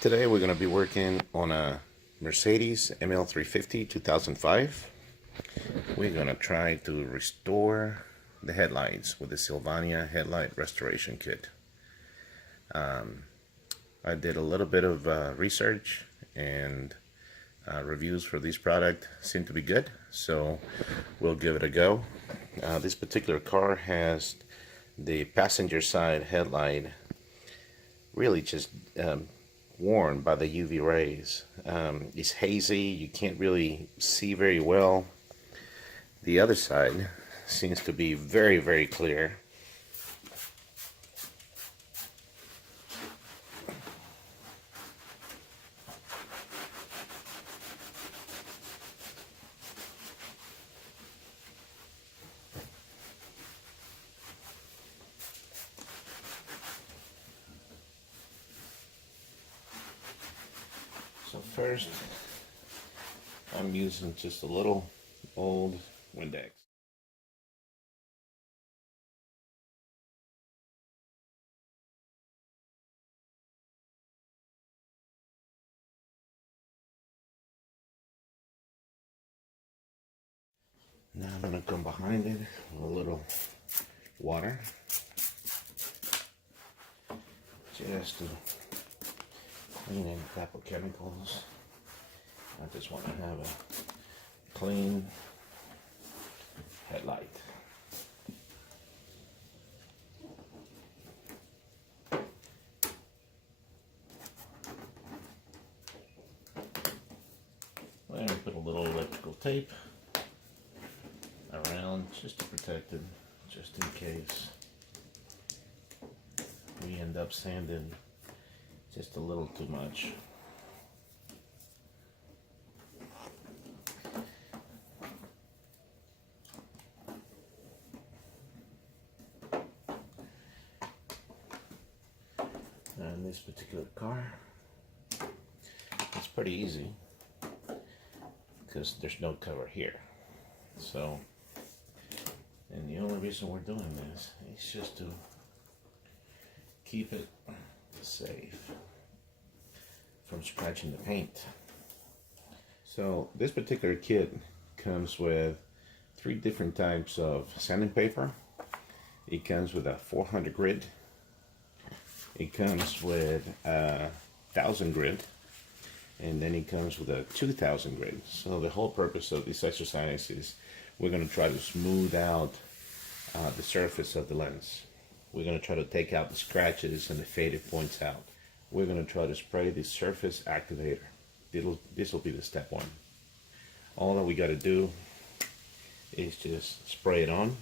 Today we're going to be working on a Mercedes ML350 2005. We're going to try to restore the headlights with the Sylvania headlight restoration kit. I did a little bit of research and reviews for this product seem to be good, so we'll give it a go. This particular car has the passenger side headlight really just worn by the UV rays. It's hazy, you can't really see very well. The other side seems to be very, very clear. So first, I'm using just a little old Windex. Now I'm going to come behind it with a little water, just to clean any type of chemicals. I just want to have a clean headlight. And put a little electrical tape around just to protect it, just in case we end up sanding just a little too much. And this particular car, it's pretty easy because there's no cover here. So, and the only reason we're doing this is just to keep it safe from scratching the paint. So this particular kit comes with 3 different types of sanding paper. It comes with a 400 grit. It comes with a 1000 grit. And then it comes with a 2000 grit. So the whole purpose of this exercise is we're going to try to smooth out the surface of the lens. We're going to try to take out the scratches and the faded points out. We're going to try to spray the surface activator. This will be the step 1. All that we got to do is just spray it on.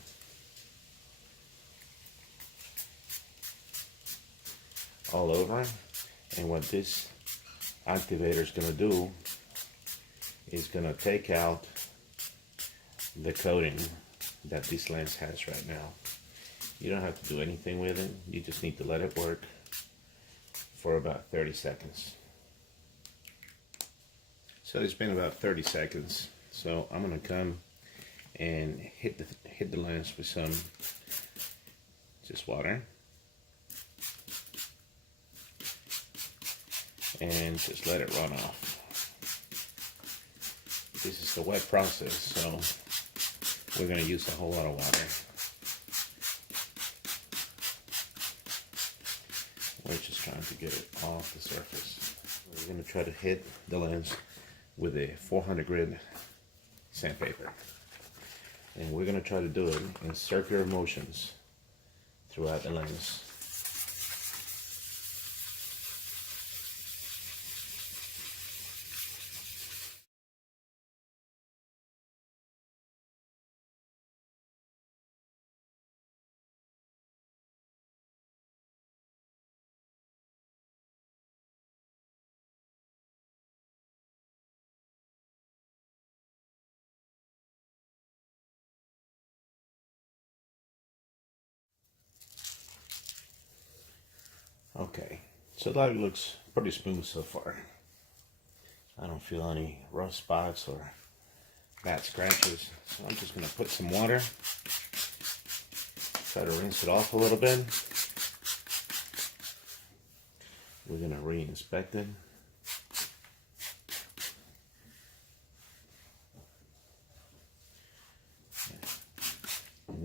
All over. And what this activator is going to do is going to take out the coating that this lens has right now. You don't have to do anything with it. You just need to let it work for about 30 seconds. So it's been about 30 seconds. So I'm going to come and hit the lens with some just water. And just let it run off. This is the wet process, so we're going to use a whole lot of water. We're just trying to get it off the surface. We're going to try to hit the lens with a 400 grit sandpaper. And we're going to try to do it in circular motions throughout the lens. Okay, so that looks pretty smooth so far. I don't feel any rough spots or bad scratches. So I'm just going to put some water, try to rinse it off a little bit. We're going to re-inspect it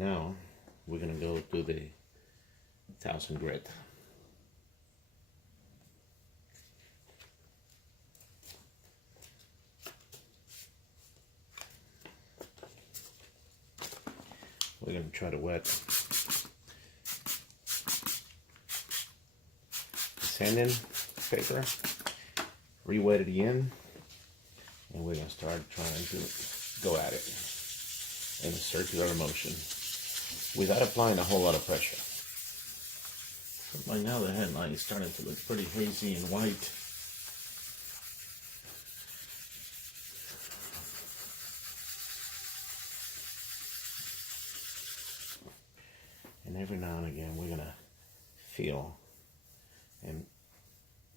now we're gonna go to the 1000 grit. We're gonna try to wet the sanding paper, re-wet it again, and we're gonna start trying to go at it in a circular motion without applying a whole lot of pressure. But by now the headlight is starting to look pretty hazy and white. And every now and again we're gonna feel and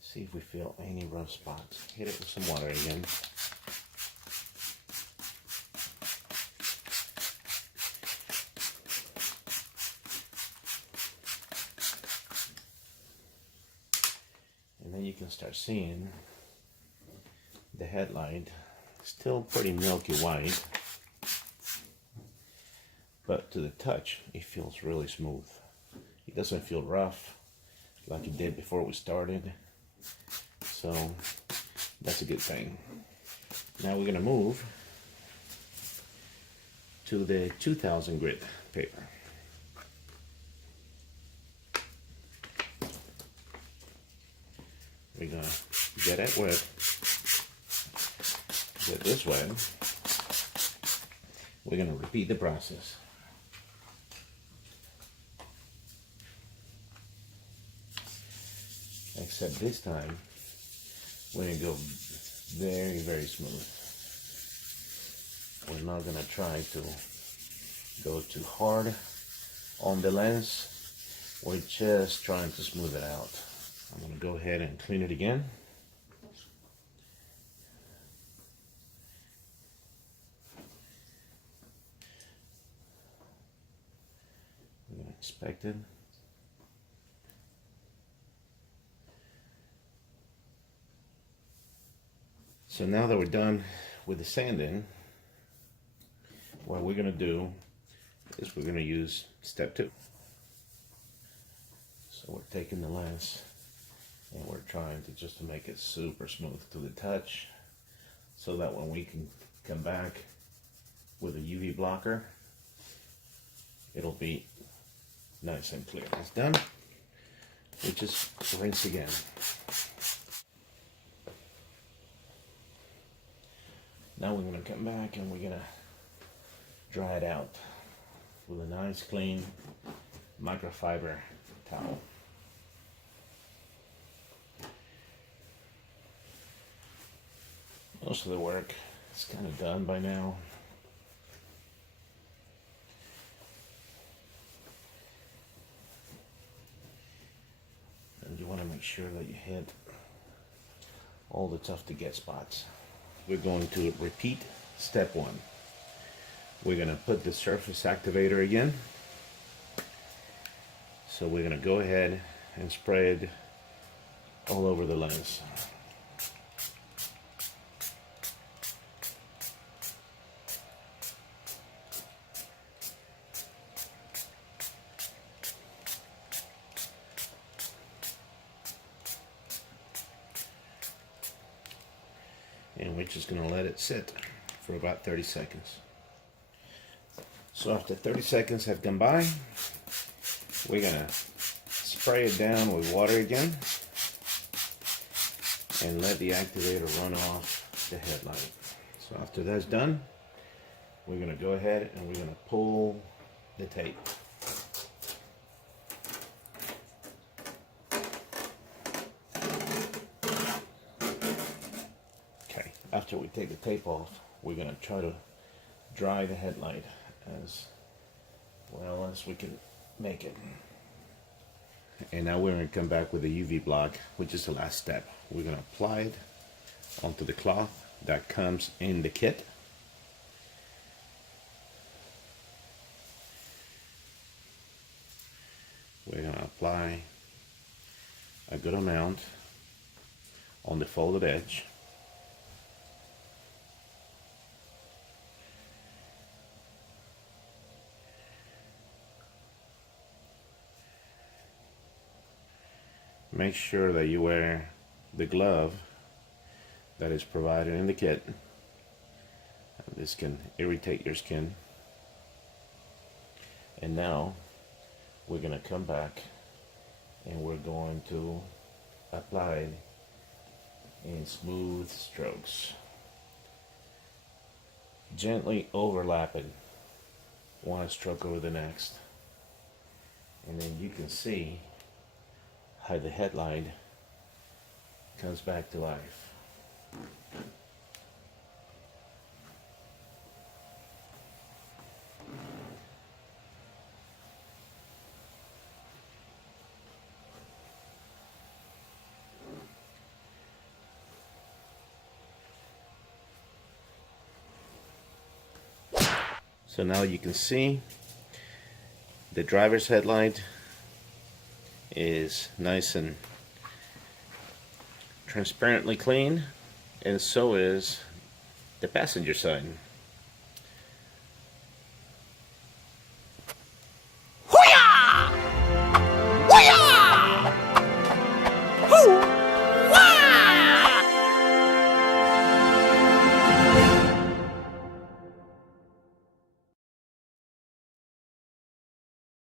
see if we feel any rough spots. Hit it with some water again. And then you can start seeing the headlight still pretty milky white, but to the touch it feels really smooth. It doesn't feel rough like it did before we started, so that's a good thing. Now we're gonna move to the 2000 grit paper. We're gonna get it wet, get this wet. We're gonna repeat the process. Except this time, we're gonna go very, very smooth. We're not gonna try to go too hard on the lens. We're just trying to smooth it out. I'm gonna go ahead and clean it again. I'm gonna inspect it. So now that we're done with the sanding, what we're gonna do is we're gonna use step 2. So we're taking the lens and we're trying to make it super smooth to the touch, so that when we can come back with a UV blocker, it'll be nice and clear. It's done. We just rinse again. Now we're going to come back and we're going to dry it out with a nice clean microfiber towel. Most of the work is kind of done by now. And you want to make sure that you hit all the tough to get spots. We're going to repeat step 1. We're going to put the surface activator again. So we're going to go ahead and spray it all over the lens. And we're just going to let it sit for about 30 seconds. So after 30 seconds have gone by, we're going to spray it down with water again and let the activator run off the headlight. So after that's done, we're going to go ahead and we're going to pull the tape. After we take the tape off, we're going to try to dry the headlight as well as we can make it. And now we're going to come back with a UV block, which is the last step. We're going to apply it onto the cloth that comes in the kit. We're going to apply a good amount on the folded edge. make sure that you wear the glove that is provided in the kit. This can irritate your skin. And now we're going to come back and we're going to apply it in smooth strokes, gently overlapping one stroke over the next, and then you can see how the headlight comes back to life. So now you can see the driver's headlight is nice and transparently clean, and so is the passenger side.